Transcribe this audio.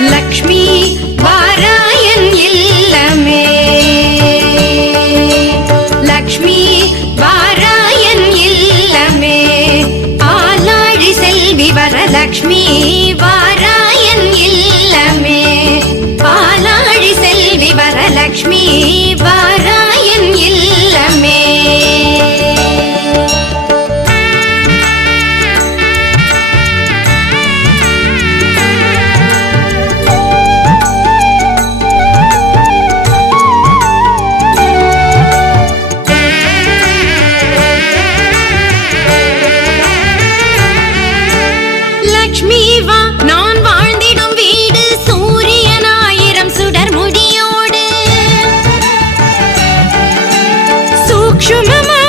லக்ஷ்மி பாராயன் இல்லமே. லக்ஷ்மி பாராயன் இல்லமே. ஆளாழி செல்வி வரலக்ஷ்மி பாராயன் இல்லமே. ஆளாழி செல்வி வரலக்ஷ்மி பார Je me marre.